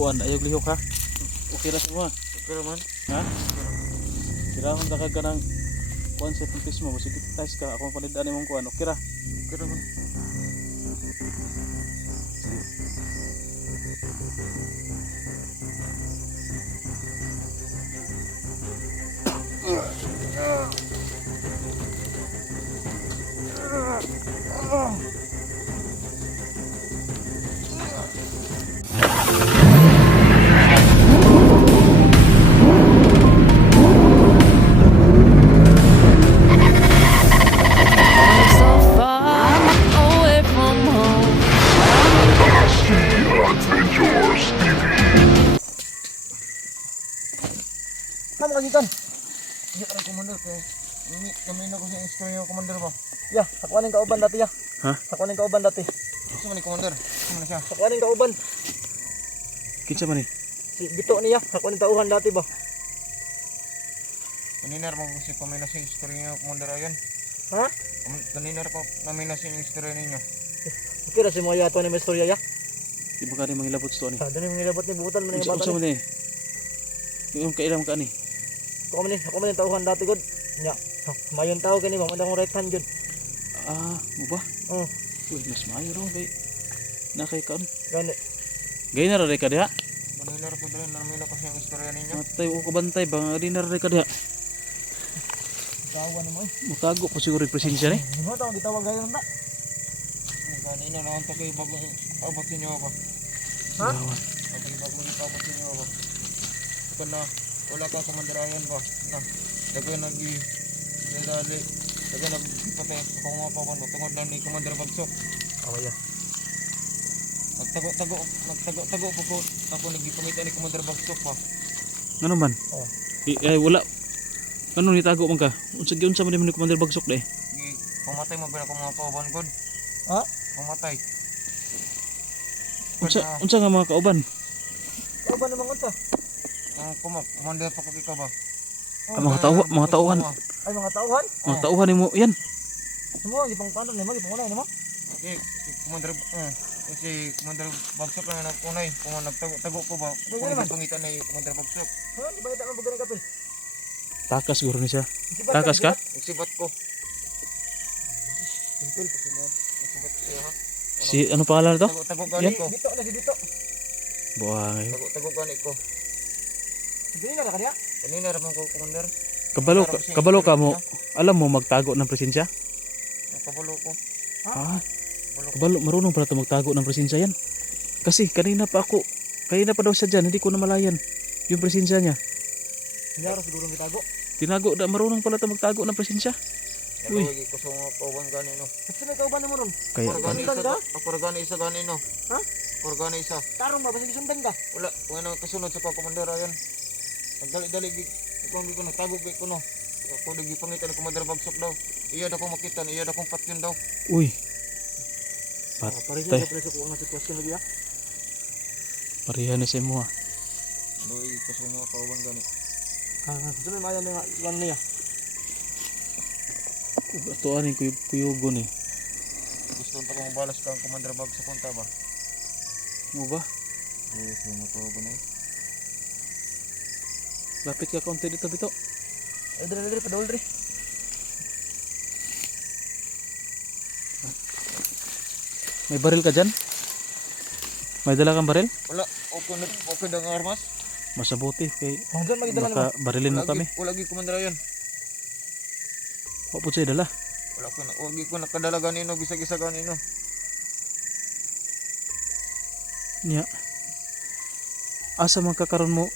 kuan ayog lihok ha. Okay ra mo. Okay naman. Ha? Kirahon ka kanang kuan sa puntis mo, sige tais ka ako panidaan imong kuan. Okay ra. Okay naman. So far away from home. Ano kagitan? Hindi ka rin commander kaya namin ako sa istorya ng commander ba? Ya, sakuanin kauban dati ya. Ha? Sakuanin kauban dati. Gusto mo ni commander? Gusto mo na siya? Sakuanin kauban. Kinsa man ni? Si Bito niya, sakuanin tauhan dati ba? Kanina mo si pamina sa istorya ng commander ayan. Ha? Kanina ko namin na sa istorya ninyo. Okay ra si mo yato ni Mestorya ya. Di ba kani mangilabot sto ni? Ha, dali mga ilabot ni butan man Unsa nga bata man ni. ni? Yung kailang ka ni. Ako man tauhan dati gud. Nya, mayon tao kani mamanda kong right hand jud. Ah, mo ba? Oh, Uy, mas maayo raw kay na kay kaon. gani. Gay na ra ka diha. Kanina ko dali namin ako sa istorya ninyo. Matay o kabantay ba nga di na ra ka diha. Tawa ni mo. Mutago ko siguro yung presensya ni. Mo tawo gitawag gayon na. Kanina naman to kayo bagong abot ninyo ako. Ha? Gawat. Kayo bagong abot ninyo ako. Ito na, wala ka commander ayan ba? Na, daga nagi nadali. Daga nagpatay ako mga pawan mo. Tungod lang ni commander Bagsok. Away ya. Nagtago po ko. Ako nagipangita ni commander Bagsok pa. Ano man? Oh. Wala. Ano ni tago man ka? Unsa man ni Commander Bagsok dai? Pumatay mo ba ako mga pawan god? Ha? Pumatay. Unsa nga mga kauban? Kauban naman unsa? Ang commander pa ko ka ba? Ang mga tauhan. Ay mga tauhan. Mga tauhan nimo yan. Mo gipang kanon ni mo gipang unay nimo. Si commander Bagsok na nagkunay. Kung nagtago ko ba? Kung nagpangita ni commander Bagsok. Ha, di ba ita mo bugan kapil? Takas siguro ni siya. Takas ka? Nagsibat ko. Simple. Nagsibat ko siya ha. Si ano pangalan nito? Tago gani ko. Bito na si Bito. Buangay. Tago gani ko. Dili na ra kaniya. Kanina ramang ko commander. Kabalo ka mo. Alam mo magtago ng presensya? Nakabalo ko. Ah, kabalo marunong pala 'to magtago ng presensya yan. Kasi kanina pa daw siya dyan, hindi ko namalayan yung presensya niya. Yaro siguro gitago. Tinago na marunong pala 'to magtago ng presensya. Uy. Uy, ko sa mga pawan gani no. Kasi may kauban mo ron. Kaya Gani Sundan ka? isa. Ako gani isa gani no. Ha? Ako gani isa. Tarong ba basta sundan ka? Wala, kung ano kasunod sa commander ayan. Nagdali-dali ikaw ko nagtago ko no. Ako nagipangita ni commander Bagsok daw. Iya daw ko makita, iya daw kong patyon daw. uy. Pare Patay. siya preso ko ang sitwasyon lagi ya. Parihan ni sa mo. Doy ko sa mga pawan gani. Gusto may mayan nga lan niya. Atuan ni kuyugo ni. Gusto nta ko mabalas ka ang commander Bagsok kunta ba? Mo ba? Doy sa mga pawan eh. Lapit ka konti dito bito. Dre padol dre. May baril ka dyan? May dala kang baril? Wala, okay daw ang armas. Masabuti kay Hanggang magidala mo. baka barilin mo kami. Wala gi commander ayan. Wapod sa'yo dala. Wala ko nakadala ganino, gisa-gisa ganino. Nya. Asa man kakaron mo?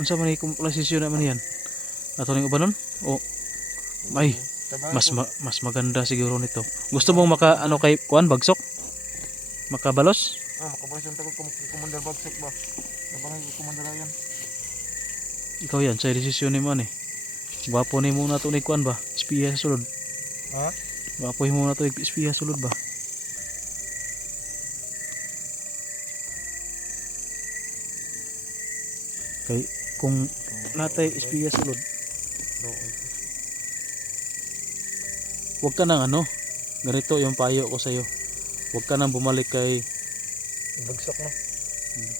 Unsa man ikong posisyon naman yan? Ato ning ubanon? O may mas maganda siguro nito. Gusto mong ano kay kuan Bagsok? Makabalos? Makabalos yung tago commander Bagsok ba? Nabangay ko commander ayan. Ikaw yan, sa desisyon nimo ani. Gwapo nimo na to ni kuan ba? Espiya sa sulod. Ha? Gwapo mo na to espiya sa sulod ba? Kay kung natay espiya sulod, huwag ka nang ano, ganito yung payo ko sa'yo. Huwag ka nang bumalik kay Bagsok na.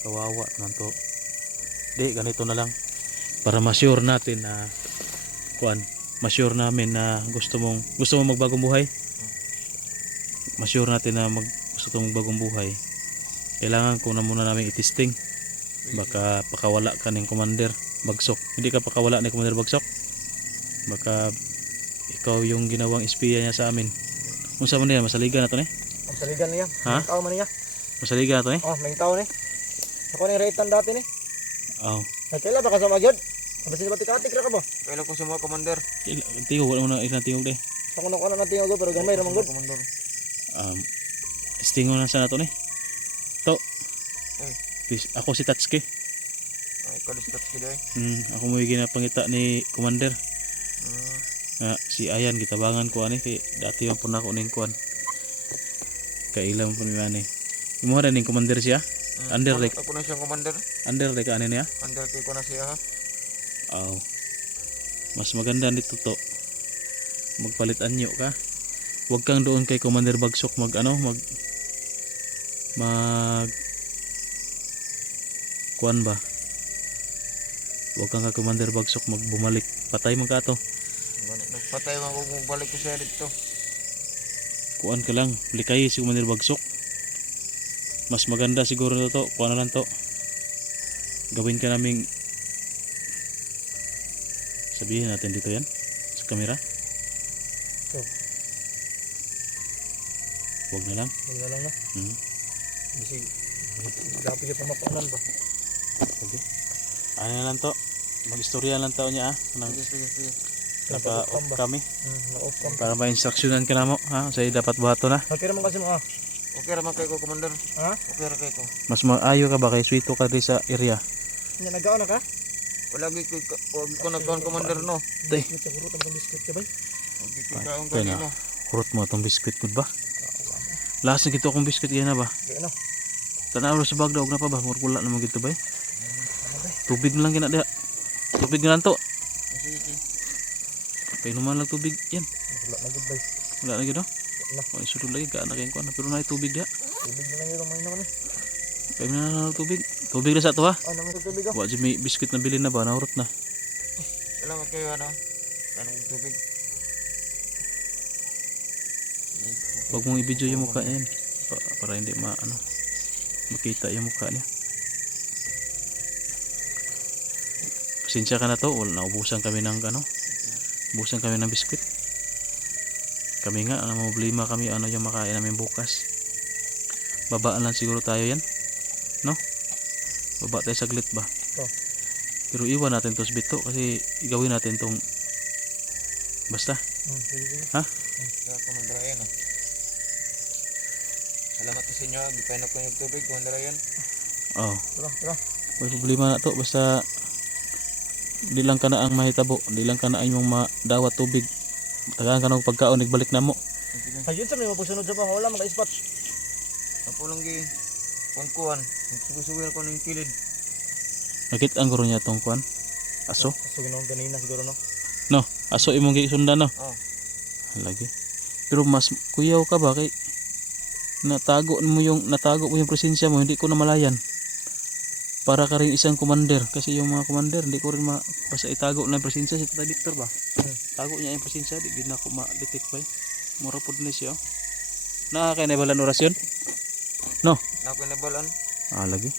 Kawawa naman to. Di, ganito na lang. Para ma-sure natin na kuan, ma-sure namin na gusto mong magbagong buhay. Ma-sure natin na gusto mong magbagong buhay. Kailangan ko na muna namin i-testing. Baka pakawala ka ng Commander Bagsok. Hindi ka pakawala ni Commander Bagsok. Baka ikaw yung ginawang espiya niya sa amin. Unsa man niya, masaligan na to ni? Ang saligan niya. Ha? May tao man niya. Masaligan na to ni? Oh, may tao ni. Ako ni raitan dati ni. Oh. Ay kailan ba ka sa magyod? Basin ba tikatik ra ka ba? Kailan ko sa mga commander. Tingog, wala mo na ilang tingog di. Ako na ko na nating ako pero gamay ra man gud. Commander. Testingon na sana to ni. To. Ay. Ako si Tatsuki. Ay, kalistat kita eh. Ako mo yung ginapangita ni Commander. Ah, Nga, si Ayan gitabangan ko ani kay dati man pud nako ning kuan. Kailan po ni ani. Imo ning Commander siya. Under like ako na siyang commander. under like ani niya. Under kay ko na siya ha. Aw. Mas maganda nito to. Magpalit anyo ka. Huwag kang doon kay Commander Bagsok mag kuan ba? Huwag kang ka Commander Bagsok magbumalik. Patay man ka to. Nagpatay man ko kung balik ko siya dito. Kuan ka lang, likay si Commander Bagsok. Mas maganda siguro na to. Kuan na lang to. Gawin ka naming sabihin natin dito yan sa camera. So. Huwag na lang. Wala lang na. Bisig. Dapat yung pamakunan ba? Sige. Ano na lang to. Mag-istorya lang to niya nang Sige. naka-off kami Na-off cam. para ma-instructionan ka na mo ha. Sa'yo dapat buhato na. Okay naman kasi mo Okay ra man kay ko commander. Ha? Okay ra kay ko. Mas maayo ka ba kay sweeto ka rin sa area. Nya nagaw na ka? Wala gyud ko wag ko nagkaon commander no. Tay. Biscuit sa guro tang biscuit ka ba? Wag gyud ko kaon Tay na. kanino. Kurot mo itong biskuit good ba? Last na gito akong biskuit yan na ba? Di ano? Tanaw na sa bag daw na pa ba? Murkula naman gito ba? Tubig na lang gina diha. Tubig na lang to. Sige. Painuman lang tubig yan. Wala na gud bay. Wala na gito. Wala. O isulod lagi ka na kayong kuan. Pero na tubig diha. Tubig na lang yung may naman eh. Painuman na lang tubig. Tubig na sa to ha. Ah, naman sa tubig ah. Wa may biskuit na bilin na ba? Nahurot na. Salamat kayo ano. Tanong tubig. Huwag mong i-video yung mukha niya yan. Para hindi makita yung mukha niya. Pasensya ka na to. Naubusan kami ng ubusan kami ng biskuit. Kami nga, problema kami yung makain namin bukas. Babaan lang siguro tayo yan. No? Baba tayo saglit ba? Oh. Pero iwan natin to sa bito kasi gawin natin tong basta. Sige. Ha? Sa commander ayan ah. Salamat sa inyo. Gipay na ko yung tubig commander ayan. Oh. Tara. May problema na to basta di lang ka na ang mahitabo, di lang ka na ang madawat tubig. Tagaan ka ng pagkaon nagbalik na mo. Ayun sa may mapusunod sa mga wala maka-spot. Ako lang gi pangkuan. Sugo-sugo ko ning kilid. Nakit ang guro niya tong kuan. Aso? So ginawang ganina siguro no. No, aso imong gisundan no. Oh. Lagi. Pero mas kuyaw ka ba kay natago mo yung presensya mo, hindi ko na malayan. Para ka rin isang commander kasi yung mga commander hindi ko rin basta itago na yung presensya si Tata Victor ba. Tago niya yung presensya, di gid na ko ma-detect ba. Mura pod ni siya. Nakakaibalan orasyon? No. Nakinabalan. Lagi.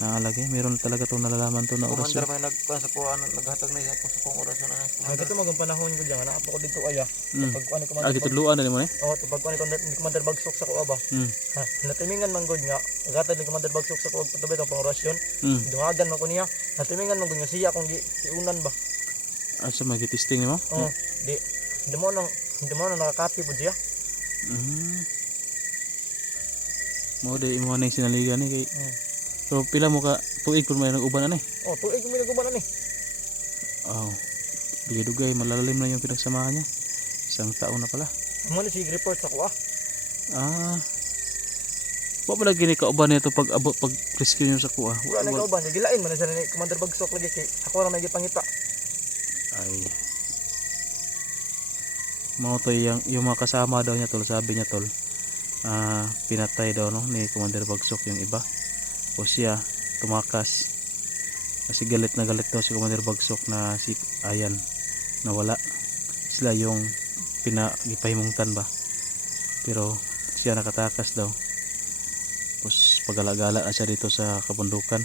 Lagi. Meron talaga tong nalalaman to na Commander orasyon. may nagkuan sa kuan naghatag na ako sa kong orasyon na Ah, commander. dito magong panahon ko diyan, naapo ko dito aya. Pag kuan ko Gitudluan na mo ni. Oh, pag kuan ko ni Commander Bagsok sa kuha ba. Ha, natimingan man gud nga, gatad ni Commander Bagsok sa kuha pagtabi tong pangorasyon. Dungagan man ko niya. Natimingan man gud nga siya kung giunan ba. Asa magitesting nimo? Oh, di mo nang nakakapi pud siya. Mo de imo na sinaligan ni kay. So pila mo ka tuig kun may nag-uban ani? Oh, tuig mi naguban ani. Dugay malalim na yung pinagsamahan niya. Isang taon na pala. Amo ni si report sa kuha. Wa ba lagi ni kauban nito pag abot pag rescue niyo sa kuha? Wala na kauban, gilain man na siya ni Commander Bagsok lagi kay ako ra may gipangita. Ay. Mao to yung mga kasama daw niya tol, sabi niya tol. Pinatay daw no ni Commander Bagsok yung iba. O siya tumakas kasi galit na galit daw si Commander Bagsok na si Ayan nawala. Sila yung pinagipahimungtan ba, pero siya nakatakas daw. Tapos pagala-gala na siya dito sa kabundukan,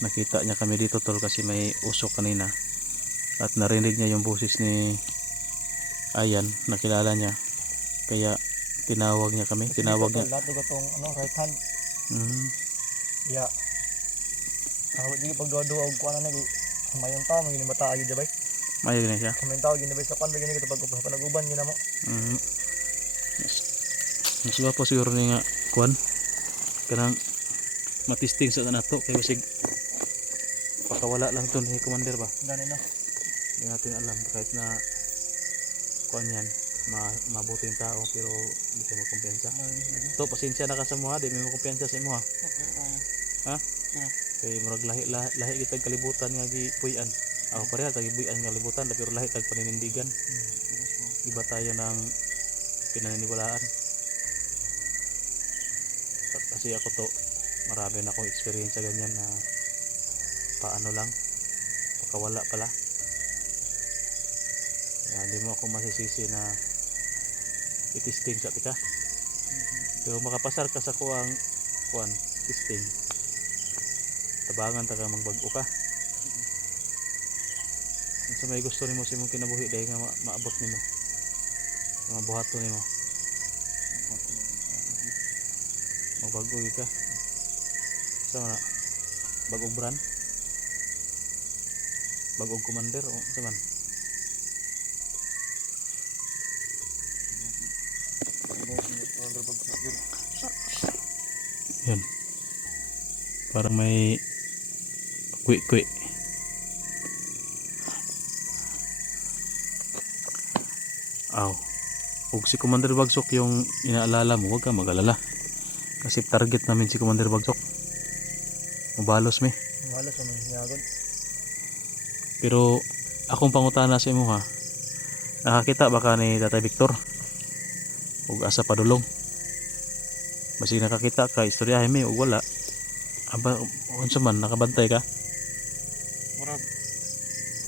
nakita niya kami dito tol kasi may usok kanina at narinig niya yung boses ni Ayan, nakilala niya kaya tinawag niya kami, tinawag niya. Lahat ko tong right hand. Ya. Ako di pagduwa-duwa og kuan na mayon ta mo gini bata agi jabay. Mayo gina siya. Komentaw gini bay sa kuan gini kita pag panaguban gina mo. Mas po siguro ni nga kuan kanang matisting sa nato kay basig pakawala lang to ni Commander ba. Gani na. Hindi natin alam kahit na kuan yan mabuting tao pero hindi ka magkumpiyansa. To pasensya na ka sa mo ha, di may magkumpiyansa sa imo ha. Ha? Kay murag lahi kita kalibutan nga gipuy-an. Ako pareha tag gipuy-an nga kalibutan pero lahi tag paninindigan. Iba tayo ng pinaniniwalaan. Kasi ako to marami na akong experience sa ganyan na paano lang pakawala pala. Hindi mo ako masisisi na itisting sa tika. Pero makapasar ka sa kuang kuan testing. Tabangan ta ka magbag-o ka. Sa may gusto nimo sa imong kinabuhi dahil nga maabot nimo. Mabuhaton nimo. Magbag-o ka. Sa mana? Bagong brand? Bagong commander o sa man? Yan. Parang may kwi-kwi. Aw. Ug si Commander Bagsok yung inaalala mo, huwag ka mag-alala. Kasi target namin si Commander Bagsok. Mabalos mi. Wala sa mga yagon. Pero akong pangutana sa imo ha. Nakakita ba ka ni Tatay Victor? Ug asa padulong? Basi nakakita ka istoryahe mi ug wala. Aba unsa man nakabantay ka? Murag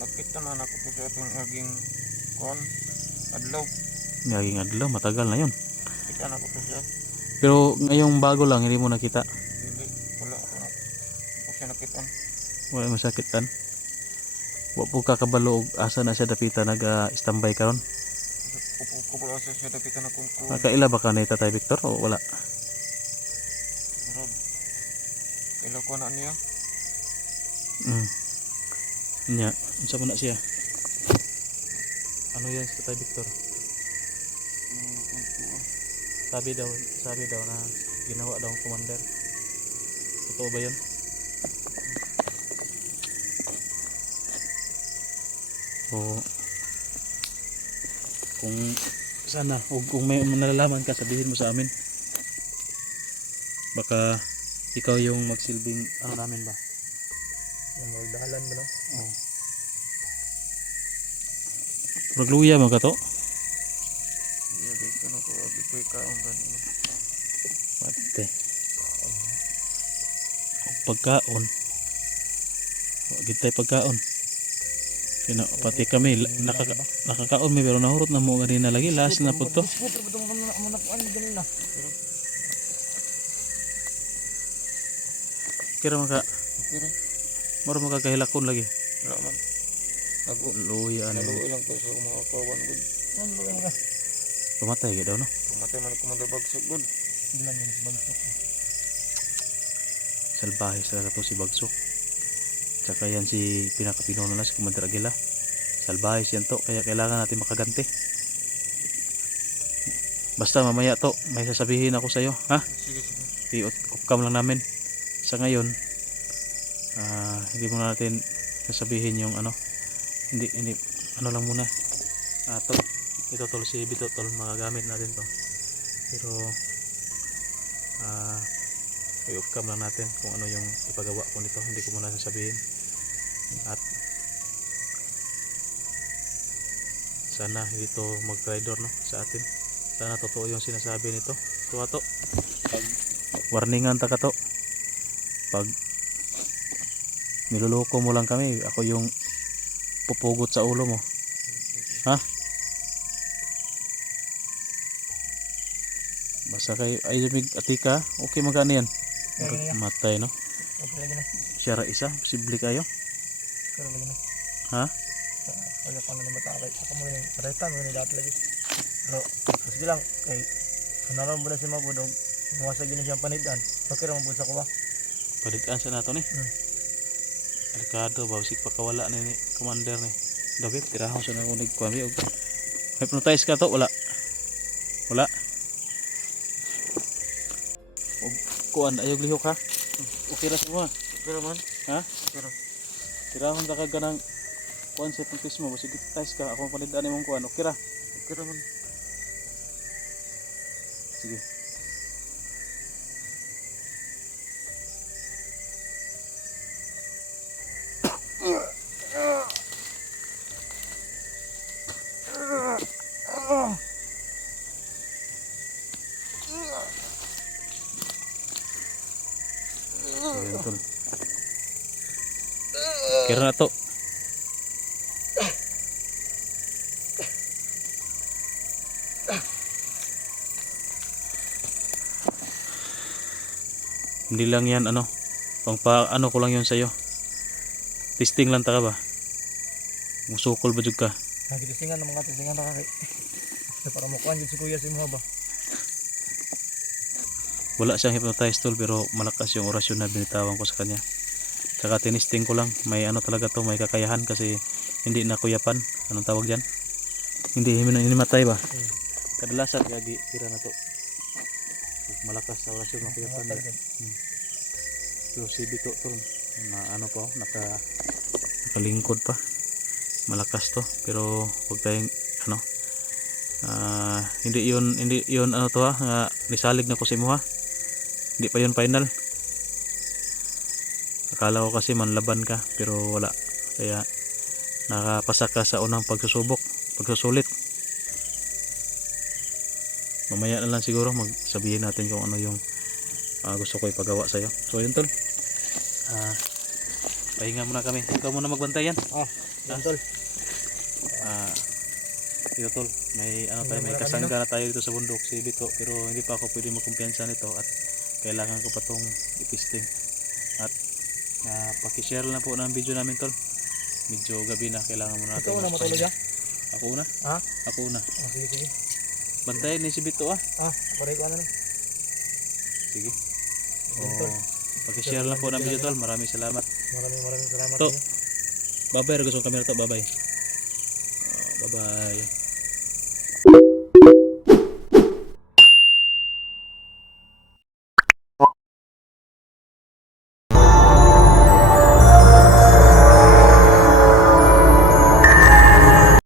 nakita na ako to sa atong aging kuan adlaw. Naging adlaw matagal na yon. Kita na ko to siya. Pero ngayong bago lang hindi mo nakita. Dili wala ako siya nakitaan. Wala masakitan. Wa po ka kabalo og asa na siya dapita nag-standby karon. Kupo sa siya nakitaan akong kuan. Nakaila ba ka ni Tatay Victor o wala? Murag ila ko na niya. Nya, unsa man na siya? Ano yan si Tatay Victor? Sabi daw na ginawa daw ang commander. Totoo ba yun? O kung sana o kung may nalalaman ka sabihin mo sa amin. Baka ikaw yung magsilbing ano namin ba? Yung magdalan ba no? Oh. Magluya mo ka to? Iya dito na ko abi ko kaon ganito. Pati. Pagkaon. Wag tay pagkaon. Kina pati kami nakakaon mi pero nahurot na mo ganina lagi last na pud to. Kira maka Pero moro makakahilakon lagi. wala man. Luya ano. Naluoy lang ko sa mga kawan gud. Pumatay daw no. Pumatay man ko man bagsog gud. Bilang yun sa bagsok. Salbahe talaga to si Bagsok. Tsaka yan si pinakapinuno na si Commander Aguila. Salbahe siyan to kaya kailangan natin makaganti. Basta mamaya to may sasabihin ako sa iyo, ha? Sige sige. I-upcam lang namin. Sa ngayon hindi muna natin sasabihin yung ano. Hindi ano lang muna. To ito tol si Bito tol magagamit natin to. Pero i-upcam lang natin kung ano yung ipagawa ko nito, hindi ko muna sasabihin. At sana hindi to mag-traitor no sa atin. Sana totoo yung sinasabi nito. Tuwa to. Warningan ta ka to. pag niloloko mo lang kami, ako yung pupugot sa ulo mo. Ha? Basta kayo ay lumig atika, okay magkano yan? Kaya ganyan. Matay no? Okay lagi na. Siyara isa, posible kayo? Kaya lagi na. Ha? Wala pa na bata kay ako mo ning sareta mo ni dati lagi. Pero sige lang kay kanaron mo na si Mabudog. Muwasa gina siyang panidan. Pakira mo sa kuha. Paditaan sa nato ni. Delikado ba usik pakawala ni commander ni. Dapat tirahon sa nang nagkuan bi og hypnotize ka to wala. Wala. Og kuan ayog lihok ha. Okay ra mo. Pero man, Ha? pero Tirahon ta kag ganang kuan sa hypnotismo basig hypnotize ka ako panidaan imong kuan okay ra. pero man. Sige. Ayan, tol. Kira na to. Hindi lang yan ano. Ano ko lang yun sa'yo. Testing lang ta ka ba? Musukol ba jud ka? Nagitisingan ng mga tisingan ra kay. Para mo kuan jud si kuya si mo ba. Wala siyang hypnotize tool pero malakas yung orasyon na binitawan ko sa kanya. Tsaka tinisting ko lang. May ano talaga to, may kakayahan kasi hindi na kuyapan. Anong tawag dyan? Hindi hinimatay ba? Kadalasan kaya kira na to. Malakas sa orasyon makuyapan na. Pero si Bito to na ano pa nakalingkod pa. Malakas to pero huwag tayong ano hindi yun ano to ha, nisalig na ko si mo ha. Hindi pa yun final. Akala ko kasi manlaban ka pero wala. Kaya nakapasa ka sa unang pagsusulit. Mamaya na lang siguro magsabihin natin kung ano yung gusto ko ipagawa sa'yo. So yun tol. Pahinga muna kami. Ikaw muna magbantay yan. Yan tol. Dito tol. May ano tayo, may kasangga na tayo dito sa bundok si Bito pero hindi pa ako pwede magkumpiyansa nito at kailangan ko pa tong ipisting. At paki-share lang po ng video namin tol. Medyo gabi na, kailangan muna natin. Ito na matulog ya. Ako una. Ha? Ako una. Sige sige. Bantayan ni si Bito Pare ko ano ni. Sige. Yan, tol. Paki-share lang po ng video tol. Maraming salamat. Maraming salamat To. ninyo. Bye-bye. Gusto kong camera to. Bye-bye. Bye-bye.